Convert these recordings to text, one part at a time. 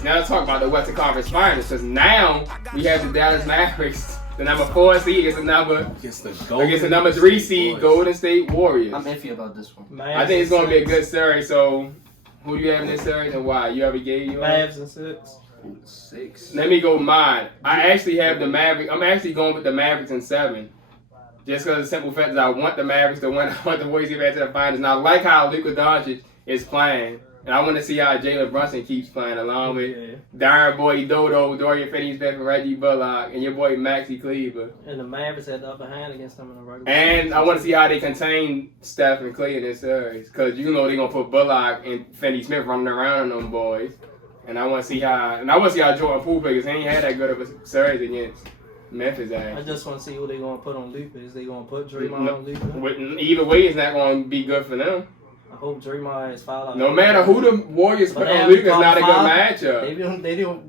series. Now let's talk about the Western Conference Finals, because now we have the Dallas Mavericks, the number 4 seed against the number 3 seed Golden State Warriors. I'm iffy about this one. I think it's going to be a good series. So, who do you have in this series and why? You already gave yours? Mavs and 6. Let me go mine. I actually have the Mavericks. I'm actually going with the Mavericks in 7. Just because of the simple fact that I want the Mavericks to win. I want the Warriors to get back to the finals. And I like how Luka Doncic is playing. And I want to see how Jalen Brunson keeps playing along with Darren Boy Dodo, Dorian Finney-Smith, and Reggie Bullock, and your boy Maxi Kleber. And the Mavericks had the upper hand against them in the regular And I want to see how they contain Steph and Clay in this series. Because you know they're going to put Bullock and Finney-Smith running around on them boys. And I want to see how Jordan Poole plays. He ain't had that good of a series against Memphis. I just want to see who they're going to put on Luka. Is they going to put Draymond on Luka? Either way, it's not going to be good for them. I hope Draymond is fouled out. No matter who the Warriors put on Luka, it's not a good matchup.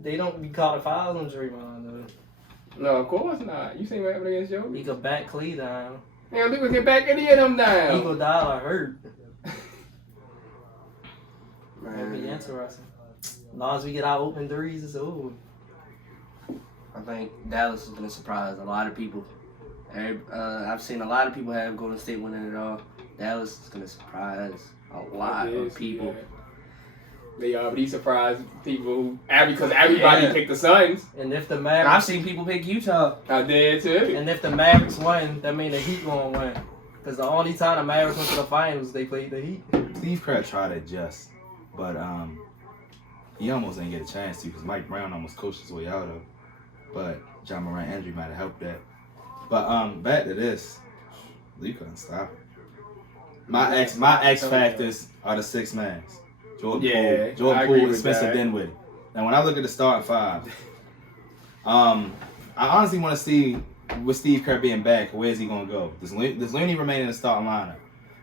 They don't be calling fouls on Draymond though. No, of course not. You seen what happened against Joe? He could back Clay down. Man, Luka can back any of them down. He could die or hurt. That'll be interesting. As long as we get our open threes, it's over. I think Dallas is going to surprise a lot of people. I've seen a lot of people have Golden State winning it all. Dallas is going to surprise a lot of people. Yeah. They already surprised people because everybody picked the Suns. And if the Mavericks... I've seen people pick Utah. I did too. And if the Mavericks win, that means the Heat going to win. Because the only time the Mavericks went to the finals, they played the Heat. Steve Kerr tried to adjust, but he almost didn't get a chance to because Mike Brown almost coached his way out of it. But John Morant injury might have helped that. But back to this. Luka unstoppable. My X factors are the 6 men. Jordan Poole, and Spencer Dinwiddie. Now, when I look at the starting 5, I honestly want to see with Steve Kerr being back, where's he going to go? Does Looney remain in the starting lineup?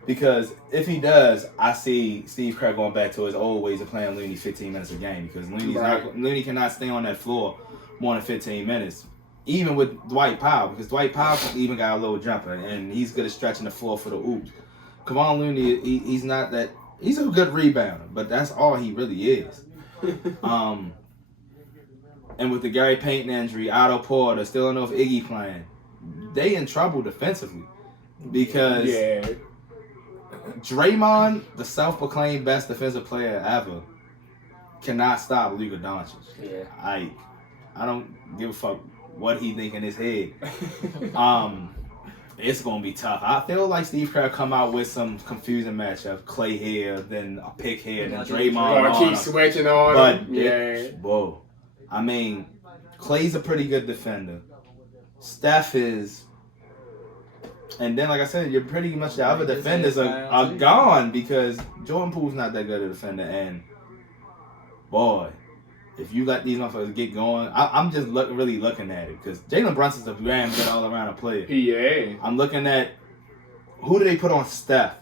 Because if he does, I see Steve Kerr going back to his old ways of playing Looney 15 minutes a game because Looney cannot stay on that floor more than 15 minutes. Even with Dwight Powell, because Dwight Powell even got a little jumper, and he's good at stretching the floor for the oops. Kevon Looney, he's not that. He's a good rebounder, but that's all he really is. And with the Gary Payton injury, Otto Porter, still don't know if Iggy playing. They in trouble defensively because Draymond, the self-proclaimed best defensive player ever, cannot stop Luka Doncic. Yeah, I don't give a fuck what he think in his head. It's gonna be tough. I feel like Steve Kerr come out with some confusing matchup. Clay here, then a pick here, then Draymond. Keep switching on. Whoa. I mean, Clay's a pretty good defender. Steph is, and then like I said, you're pretty much the other defenders are gone because Jordan Poole's not that good a defender. And boy, if you let these motherfuckers get going, I'm just really looking at it because Jalen Brunson's a damn good all-around player. Yeah. I'm looking at who do they put on Steph.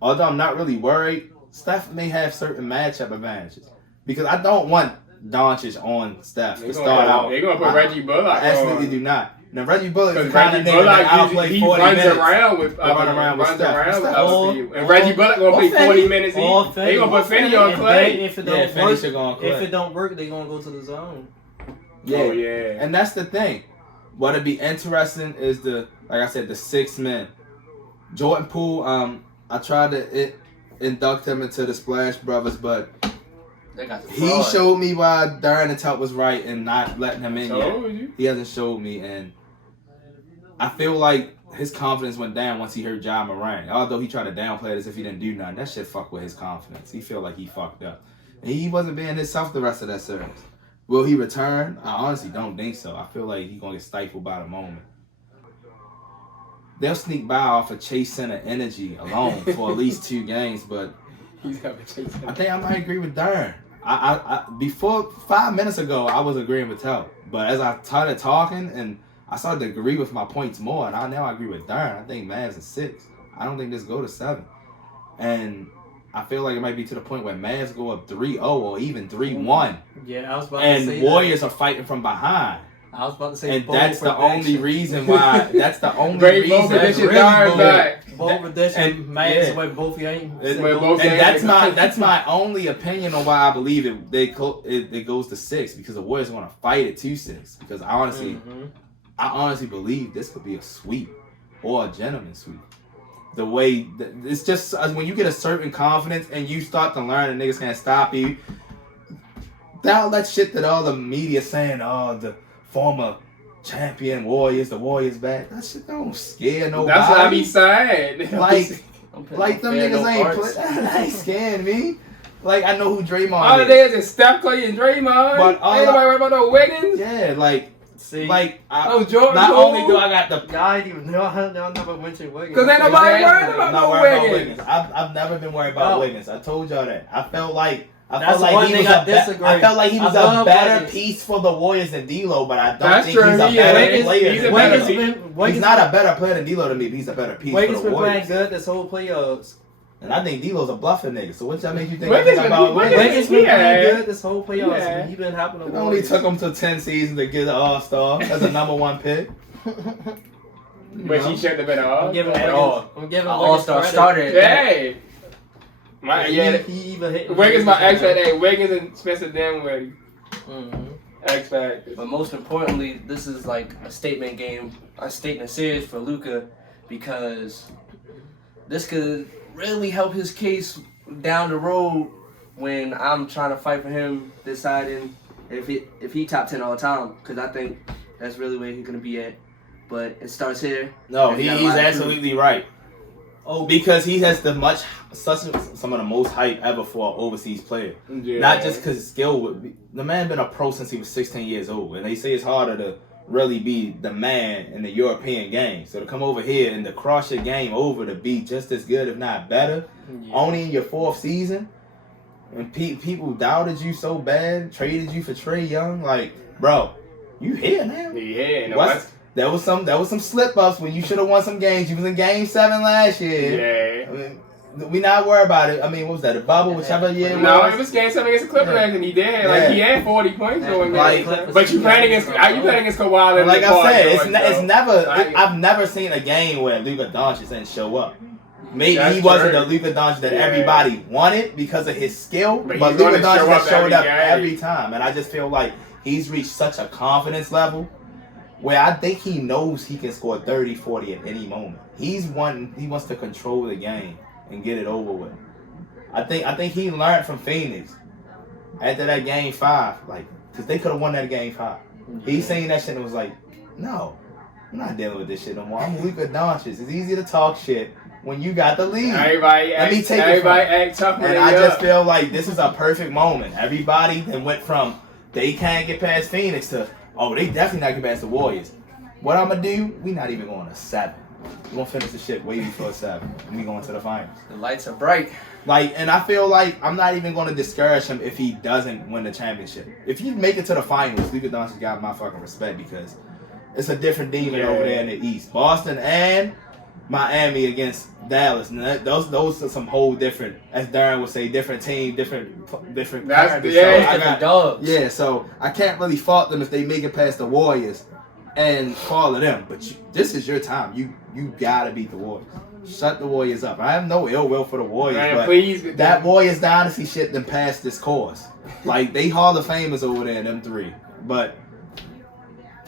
Although I'm not really worried, Steph may have certain matchup advantages because I don't want Doncic on Steph to start out. They're going to put Reggie Bullock on. I absolutely do not. Now, Reggie Bullock is the kind of nigga that outplay 40 minutes. He runs around with Steph. And Reggie Bullock going to play 40 minutes. They're going to put Finney on Clay. If it don't work, they're going to go to the zone. Yeah. Oh, yeah. And that's the thing. What'd be interesting is like I said, the 6 men. Jordan Poole, I tried to induct him into the Splash Brothers, but he showed me why Darren and Tuck was right and not letting him in yet. He hasn't showed me, and I feel like his confidence went down once he heard Ja Morant. Although he tried to downplay it as if he didn't do nothing, that shit fucked with his confidence. He feel like he fucked up. And he wasn't being himself the rest of that series. Will he return? I honestly don't think so. I feel like he's going to get stifled by the moment. They'll sneak by off of Chase Center energy alone for at least 2 games, but I think I might agree with Darren. I before 5 minutes ago, I was agreeing with Tel. But as I started talking and I started to agree with my points more, and now I agree with Darren. I think Mavs is 6. I don't think this go to 7. And I feel like it might be to the point where Mavs go up 3-0 or even 3-1. Yeah, I was about to say and Warriors are fighting from behind. I was about to say And bold that's the only prediction. reason why. That's the only Great reason. bold prediction, really darn bold. back. Bold prediction. And- Mavs yeah. with both y'all. With both And games. that's my only opinion on why I believe it goes to 6, because the Warriors want to fight it to 6. Because I honestly believe this could be a sweep or a gentleman's sweep. The way it's just when you get a certain confidence and you start to learn that niggas can't stop you. All that shit that all the media saying, oh, the former champion Warriors, the Warriors back. That shit don't scare nobody. That's what I be saying. Like them niggas ain't play. That ain't scaring me. Like I know who Draymond All is. it is Steph Curry and Draymond. But all Ain't nobody worried about no Wiggins. Yeah, See, Oh, Jordan. not Poole. only do I got the y'all ain't even y'all never mentioned Wiggins. Cause ain't nobody Exactly. worried about I'm not no worried about Wiggins. Wiggins. I've never been worried about No. Wiggins. I told y'all that. I felt like That's one he thing was I a be- disagree. I felt like he was I a love better Wiggins. piece for the Warriors than D'Lo, but I don't That's think true. he's a He better is. player. He's than a better D'Lo. piece. He's not a better player than D'Lo to me, but he's a better piece Wiggins for the been playing Warriors. good this whole playoffs. And I think D'Lo's a bluffing nigga. So what that make you think Wiggins about been- Wiggins? Wiggins been Yeah. playing good this whole playoffs. Yeah. He been helping the It only Warriors. took him to 10 seasons to get an All-Star as a number 1 pick. But she shouldn't have been off I'm giving at Wiggins. all. I'm giving An Wiggins all-star credit. starter. at that. Hey. My, He yeah, even hit. Wiggins my X Factor. Hey, Wiggins and Spencer Dinwiddie. Mhm. X Factor. But most importantly, this is like a statement game, a statement series for Luka, because this could really help his case down the road when I'm trying to fight for him, deciding if he top 10 all time, because I think that's really where he's gonna be at. But it starts here. No, And he got a he's lot of absolutely right. Oh, because he has some of the most hype ever for an overseas player. Yeah. Not just because skill would be. The man been a pro since he was 16 years old, and they say it's harder to really be the man in the European game. So to come over here and to cross your game over to be just as good, if not better, only in your 4th season, and people doubted you so bad, traded you for Trae Young, like, bro, you here, man. Yeah, no, What's- There was some slip ups when you should have won some games. You was in Game 7 last year. yeah. I mean, we not worried about it. I mean, what was that? A bubble, whichever year it No, was. it was game 7 against the Clippers, Yeah. and he did. Yeah. Like, he had 40 points going Like- there. But you playing against Kawhi And like I said, it's George, never. so- I've never seen a game where Luka Doncic didn't show up. Maybe That's he wasn't true. the Luka Doncic that Yeah. everybody wanted because of his skill, But but he's Luka gonna show Doncic has up showed every up game. every time, and I just feel like he's reached such a confidence level where I think he knows he can score 30, 40 at any moment. He wants to control the game and get it over with. I think he learned from Phoenix after that game 5, like, because they could have won that game 5. He seen that shit and was like, no, I'm not dealing with this shit no more. I'm Luka Doncic. It's easy to talk shit when you got the lead. Everybody act tough when And they I just up. feel like this is a perfect moment. Everybody that went from they can't get past Phoenix to, oh, they definitely not get past the Warriors. What I'm going to do, we not even going to 7. We're going to finish the shit way before 7. And we going to the finals. The lights are bright. Like, and I feel like I'm not even going to discourage him if he doesn't win the championship. If you make it to the finals, Luka Doncic got my fucking respect because it's a different demon over there in the East. Boston and Miami against Dallas. And those are some whole different, as Darren would say, different team, different That's characters. yeah. So I Different got, dogs. yeah, so I can't really fault them if they make it past the Warriors and call it them. But this is your time. You gotta beat the Warriors. Shut the Warriors up. I have no ill will for the Warriors, Man, but please. that Warriors dynasty shit done passed this course. Like they Hall of Famers over there, them 3. But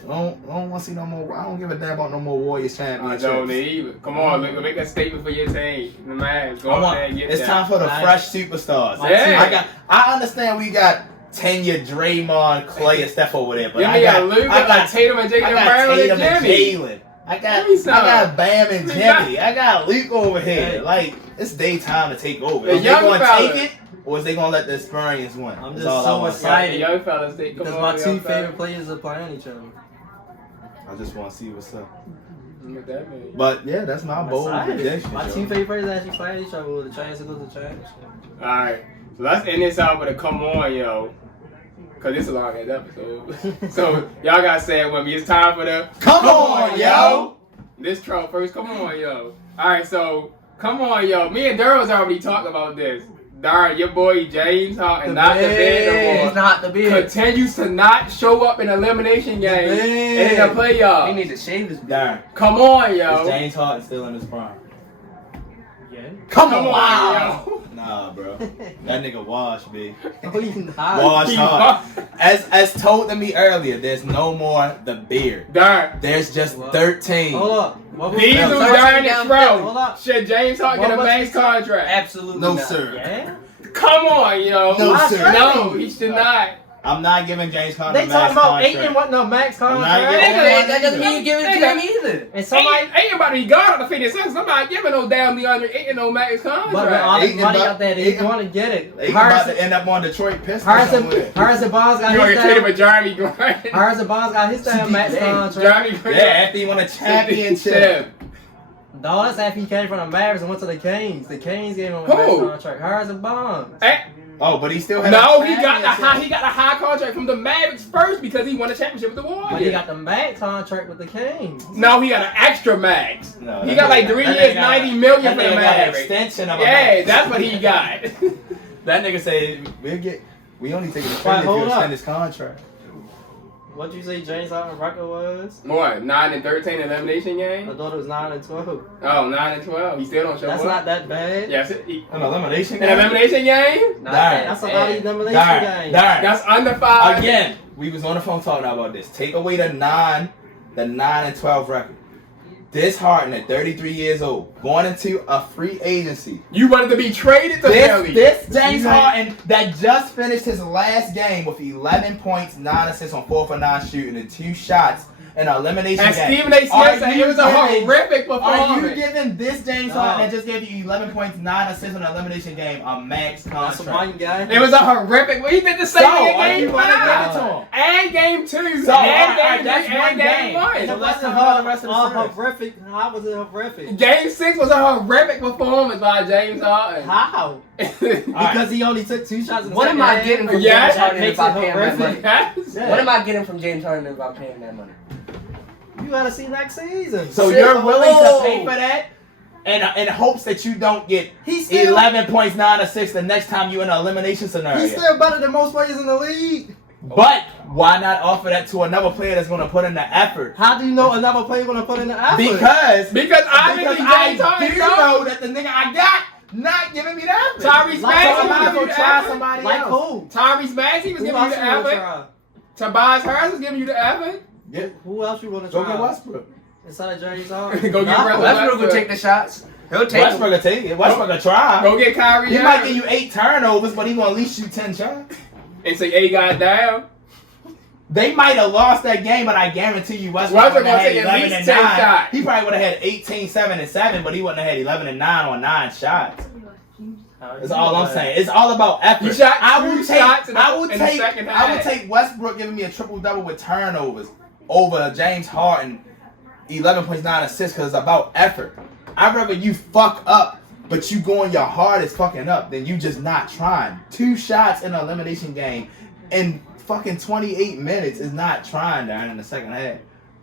I don't want to see no more. I don't give a damn about no more Warriors I championships. don't either. Come on, look, make that statement for your team. The Mavs. Go out there and get It's that. time for the Nice. fresh superstars. Yeah. I understand we got 10-year Draymond, Clay, and Steph over there, but Give I me got a Luka, like Tatum and I Jalen got Brown Tatum and and Jimmy. Jalen. I got Give me some. Bam and We Jimmy. I got Luke over here. Hey. Like it's their time to take over. The Is they young going to fella. take it, or is they going to let the Experience win? I'm That's just all I so wanna say. excited. The young fellas, they come Because on. my the 2 young fellas. favorite players are playing each other. I just want to see what's up. What that mean? But yeah, that's my bold prediction. My yo. 2 favorite players actually playing each other with a chance to go to the championship. Alright, so let's end this out with a come on, yo. Cause this is a long ass episode. So y'all gotta say it with me. It's time for the Come on, yo. This troll first. Come on, yo. Alright, so come on, yo. Me and Durrell's already talked about this. Darn, your boy James Harden, The not the big. bed no He's more, not the big. continues to not show up in elimination games and in the He playoffs. need to shave his beard. Darn. Come on, Is yo. James Harden still in his prime? Yeah. Come Come on, on, yo. Nah, bro. That nigga washed, B. Oh, you not. Washed He hard. As told to me earlier, there's no more the beard. Darn. There's just What? 13. Hold up. What was Diesel Thirteen darn it, down bro. Hold up. Should James Harden What get a was max his- contract? Absolutely No, not. sir. Yeah. Come on, yo. No, Why sir. No, he should not. I'm not giving James Harden They a max talking about contract. 8 and what? No max I'm not contract. giving Nigga, that doesn't mean you give it to him either. And somebody. Ain't about to be gone on the 50 cents. I'm not giving no damn DeAndre Ayton no max But with contract. all this Aiton money about- out there, they Aiton- going to get it. They about Harrison, to end up on Detroit Pistons Harrison, somewhere. Harrison Barnes got You gonna his get traded damn. with Jeremy Grant. Harrison Barnes got his damn max CDJ. contract. Jeremy Grant. Yeah, after he won a championship. No, that's after he came from the Mavs and went to the Kings. The Kings gave him a Who? max contract. Harrison Barnes. Eh, Oh, but he still had no, a he got the championship. high contract from the Mavericks first because he won a championship with the But he Warriors. got the max contract with the Kings. No, he got an extra max. No, He that got like nigga- 3 that years, nigga got- 90 million that for the nigga got an Mavericks. extension of a Yeah, max. that's what he got. That nigga said we only take the Right, trade if hold you up. extend his contract. What'd you say James Harden record was? What, 9 and 13 elimination I game? thought it was 9 and 12. Oh, 9 and 12. He still don't show That's up. not that bad. Yes, An elimination an elimination game? Not Darn. that That's a bad. lot of elimination Darn, games. darn. That's under 5. Again, we was on the phone talking about this. Take away the 9 and 12 record. This Harden at 33 years old, going into a free agency. You wanted to be traded to Philly. This James You Harden that just finished his last game with 11 points, 9 assists on 4 for 9 shooting and 2 shots in an elimination And game. Stephen A. Are Smith said you it was a giving- horrific Are you performance. giving this James No. Harden that just gave you 11 points, 9 assists in an elimination game a max That's contract? one guy. It was a horrific. He did the same So, thing are in you game gonna give it 5 to him? and game 2 So, and alright, game that's 3 one and game game. 1. So let's That's talk about the rest of the series. horrific. How was it horrific? Game 6 was a horrific performance by James Harden. How? Because he only took 2 shots in the What second am I half? getting from Yeah, James that Harden makes if I it pay him that horrific. money? Yes. What am I getting from James Harden if I'm paying that money? You gotta see next season. So Shit, you're willing whoa. to pay for that? And in hopes that you don't get He's still 11 points, 9 assists the next time you in an elimination scenario. He's still better than most players in the league. But why not offer that to another player that's going to put in the effort? How do you know another player gonna put in the effort? Because obviously James I Harden do know that the nigga I got not giving me the effort. Tyrese Like Maxey somebody was go giving you the try effort. somebody like else. who? Tyrese Maxey was Who giving you else the you wanna effort. try? Tobias Harris was giving you the effort. Yeah. Who else you wanna Go try? get Westbrook. Instead of James Harden. Go get Russell Westbrook will take the shots. He'll take Westbrook will take it. Westbrook will try. Go get Kyrie He might Irving. give you 8 turnovers, but he gonna at least shoot 10 shots. And say, hey, got down. They might have lost that game, but I guarantee you Westbrook Westbrook would have gonna had take at 11 least and 10 9. shots. He probably would have had 18, 7, and 7, but he wouldn't have had 11 and 9 on 9 shots. That's all I'm saying. It's all about effort. You shot I will two take. shots in the- I will in the take. second I will half. take Westbrook giving me a triple double with turnovers over James Harden, 11.9 assists because it's about effort. I'd rather you fuck up, but you going your hardest fucking up than you just not trying. 2 shots in an elimination game in fucking 28 minutes is not trying down in the second half.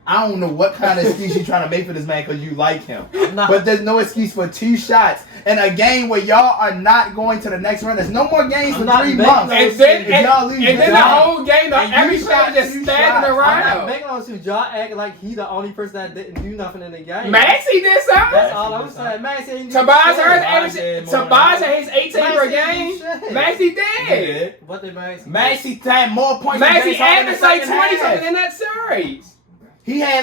I don't know what kind of excuse you trying to make for this man because you like him. not- But there's no excuse for 2 shots in a game where y'all are not going to the next round. There's no more games I'm for not 3 betting months. on And then, If y'all lose, and then you the out. whole game, And every you player shot just 2 standing shots. I'm not around. making on you. Y'all act like he the only person that didn't do nothing in the game. Maxey did something. That's all I'm saying. Max ain't do Tobias shit. Harris Tobias did averaged. more than Tobias that. had his 18 per Maxey ain't game. do shit. Maxey He did. did. What did Max? Maxey had more points than Maxey James Harden in the averaged like second 20 half. something in that series.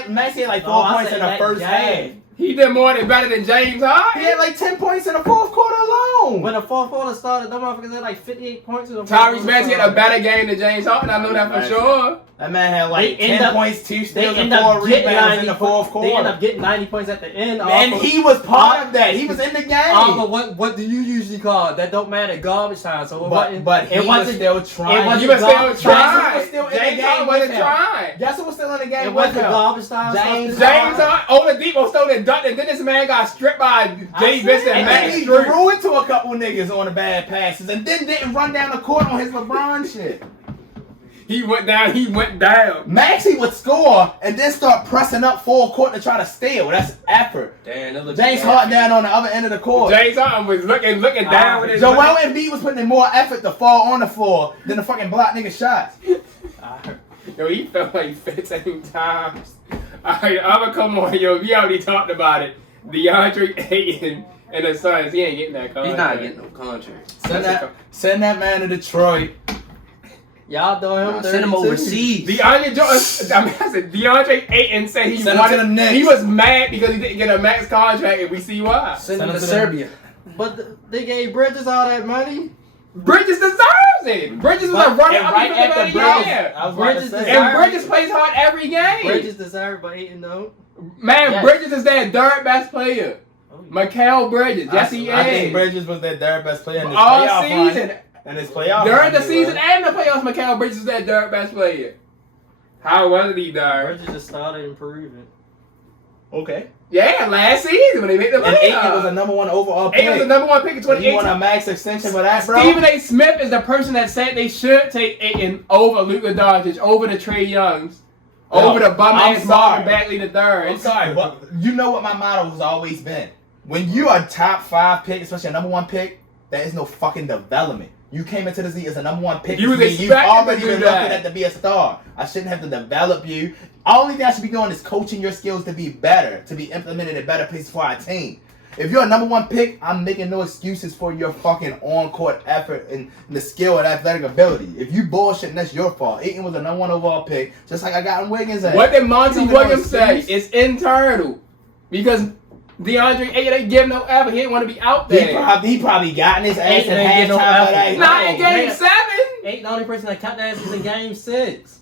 Maxey had like 4 No, I points said in the that first half. game. He did more than better than James He Harden. had like 10 points in the 4th quarter alone. When the fourth quarter started, them motherfuckers had like 58 points in the fourth Tyrese quarter Maxey had a started. better game than James Harden. I know that for sure. That man had like They end 10 up- points, 2 They steals, and end 4 up getting rebounds 90 in the 4th They end quarter. up getting 90 points at the end. And he was part of that. He was in the game. But what do you usually call it? That don't matter, garbage time. So it wasn't, But he it was wasn't, still trying. wasn't You were still garbage time. trying. James was still in the James game Harden with wasn't him. trying. Guess who was still in the game It with wasn't him? garbage time. James stuff. James Harden, Oladipo stole and dunked, and then this man got stripped by Jay Vincent and And Max then he Strus. threw it to a couple niggas on the bad passes and then didn't run down the court on his LeBron shit. He went down. He went down. Maxey would score and then start pressing up full court to try to steal. That's effort. Damn, that looks James bad. Harden down on the other end of the court. James Harden was looking down with his. Joel Embiid was putting in more effort to fall on the floor than the fucking block nigga shots. Yo, he fell like 15 times. Alright, I'ma come on, yo. We already talked about it. DeAndre Ayton and the Suns. He ain't getting that contract. He's not getting no contract. Send that man to Detroit. Y'all doing him. Nah, send him overseas. DeAndre Ayton said he Send him wanted. to the Knicks. He was mad because he didn't get a max contract, and we see why. Send him Send to him to Serbia. But they gave Bridges all that money. Bridges deserves it. Bridges is a runner up right after the Bridges, year. I was about to Bridges say. And Bridges plays hard every game. Bridges deserved, but Ayton don't. Man, Yes. Bridges is their third best player. Oh, yeah. Mikal Bridges. Yes, he I think is. Bridges was their third best player in this All playoff run. season. In this playoff During run, the he season was. and the playoffs, Mikal Bridges is their third best player. How was he, done? Bridges just started improving. Okay. Yeah, last season when they made the And Ayton was a playoffs. number one overall pick. Ayton was the number one pick in You 2018. want a max extension for that, bro? Stephen A. Smith is the person that said they should take Ayton over Luka Doncic, over the Trey Youngs, No, over the bum I'm ass sorry. Marvin Bagley the third. I'm sorry, but you know what my motto has always been. When you are top 5 pick, especially a number 1 pick, there is no fucking development. You came into the league as a number 1 pick. You was You've expected already to do been that. looking at to be a star. I shouldn't have to develop you. Only thing I should be doing is coaching your skills to be better, to be implemented in better places for our team. If you're a number 1 pick, I'm making no excuses for your fucking on-court effort and the skill and athletic ability. If you bullshit, that's your fault. Ayton was a number 1 overall pick, just like I got in Wiggins at. What did Monty You don't Williams know say? excuse? It's internal. Because DeAndre Ayton ain't give no effort. He didn't want to be out there. He probably got in his ass Ayton at ain't get no halftime of effort. that. Not in game man. 7. Ain't the only person that kept that is in game 6.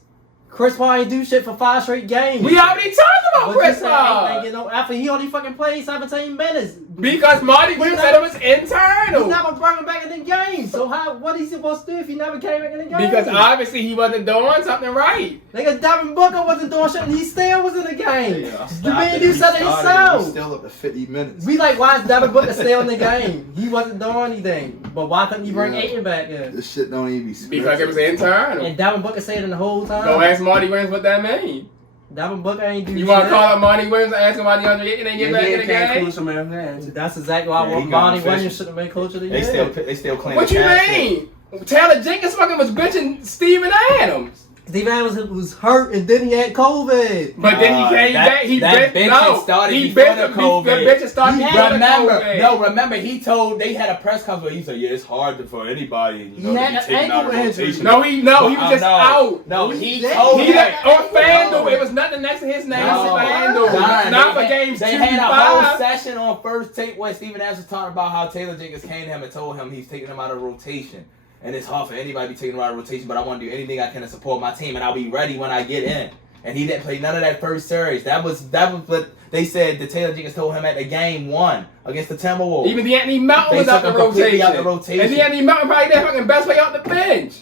Chris Paul ain't do shit for 5 straight games. We already talked about But Chris you said Ayton ain't Paul. get no effort. He only fucking played 17 minutes. Because Monty Williams said it was He internal. never brought him back in the game. So what he supposed to do if he never came back in the game? Because obviously he wasn't doing something right. Nigga, Devin Booker wasn't doing shit and he still was in the game. The man do He something started, himself. he's still up to 50 minutes. We like, why is Devin Booker still in the game? He wasn't doing anything. But why couldn't he bring Yeah. Ayton back in? This shit don't even be Because it was internal. And Devin Booker said it the whole time. Go ask Marty Williams what that means. Devin Booker ain't do You want to shit. call up Marty Williams and ask him why DeAndre Ayton didn't get back in the game? That's exactly why Yeah, he Monty going Williams fishing. should have been coach of the They year. still claim What the you cash mean? Taylor Jenkins fucking was benching Steven Adams. Steve Adams was hurt and then he had COVID. But then he came back. He that bench benching started he before benched the the COVID. bench started before the COVID. Remember, he told they had a press conference where he said, "Yeah, it's hard for anybody, He had an ankle injury. No, he was just out. No, he He told He that on FanDuel. It was nothing next to his name. No. It's FanDuel. Not for games They 2 had through a whole 5. session on First Take where Steven Adams was talking about how Taylor Jenkins came to him and told him he's taking him out of rotation. And it's hard for anybody to be taken him out of rotation, but I want to do anything I can to support my team, and I'll be ready when I get in. And he didn't play none of that first series. That was what they said that Taylor Jenkins told him at the game 1 against the Timberwolves. Even D'Anthony Melton They was out took the him completely rotation. out the rotation. And D'Anthony Melton probably their fucking best player off the bench.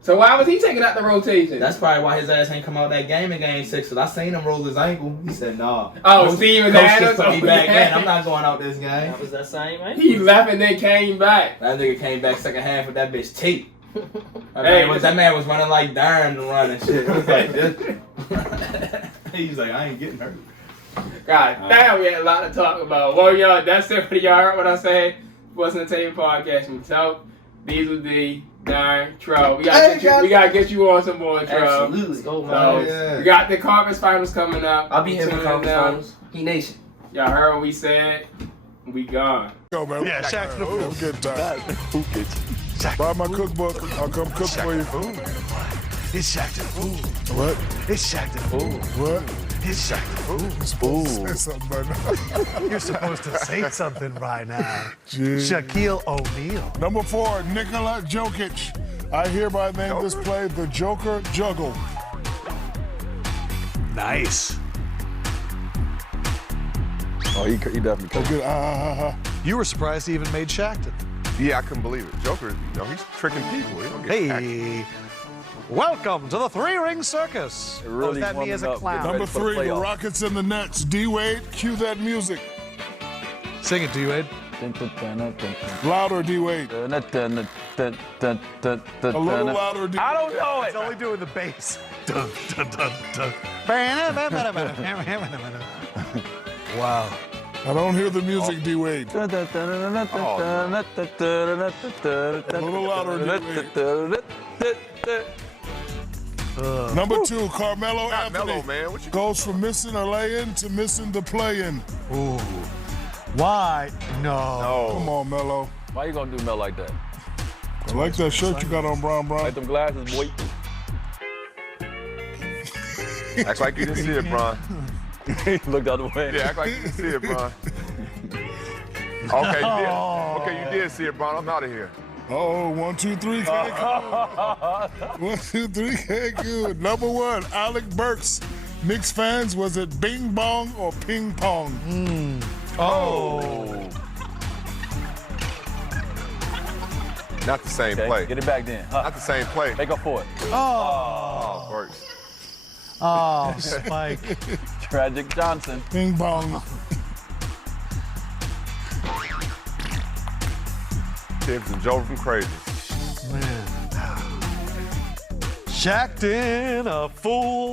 So why was he taking out the rotation? That's probably why his ass ain't come out that game in game 6. Cause I seen him roll his ankle. He said, "Nah." Oh, Steven Coach Adams. just put me Oh, back yeah. in. I'm not going out this game. That was that same man. He left and then came back. That nigga came back second half with that bitch tape. Hey, That man was running like Darn to run and shit. He was like this. He was like, I ain't getting hurt. God damn, we had a lot to talk about. Well, y'all, that's it for y'all. Heard what I said? What's in the Table podcast myself. These will be darn Tro. We gotta get you on some more, Tro. Absolutely. Go, So, man. yeah. we got the conference finals coming up. I'll be here for Tune in conference now. finals. He Nation. Y'all heard what we said. We gone. Go, man. Yeah, Shaq for the food. Have a good time. Who gets Shaq Buy my cookbook. I'll come cook Shaq for you. the food. It's Shaq the food. What? It's Shaq the food. What? It's Shaq the food. You're supposed to say something by now. You're supposed to say something right now. Jeez. Shaquille O'Neal. Number 4, Nikola Jokic. I hereby name this play the Joker Juggle. Nice. Oh, he definitely Go could. get You were surprised he even made Shaq. Yeah, I couldn't believe it. Joker, you know, he's tricking people. He don't get hacked. Hey. Welcome to the 3-Ring Circus. Really Oh, is that me as a warming up, clown? getting Number ready for the 3, the playoffs. Rockets and the Nets. D-Wade, cue that music. Sing it, D-Wade. Louder, D-Wade. A little louder. I don't know it. It's only doing the bass. Wow. I don't hear the music, D Wade. A little louder, D Wade. Number 2, Carmelo Not Anthony mellow, man. What you goes from missing a lay-in to missing the play-in. Ooh. Why? No. Come on, Melo. Why you gonna do Mel like that? I like that shirt you got on, Brown. Like them glasses, boy. act like you didn't see it, Bron. He looked out the way. Yeah, act like you didn't see it, Bron. Okay, you did. Okay, you did see it, Bron. I'm out of here. Oh, 1, 2, 3, Cancun. 1, 2, 3, Cancun. Number 1, Alec Burks. Knicks fans, was it bing bong or ping pong? Oh. Not the same Okay, play. get it back then. Not the same play. Make up for it. Oh, Burks. Oh, Spike. Tragic Johnson. Ping pong. Tibbs and Joe from Crazy. Man. Shacked in a fool.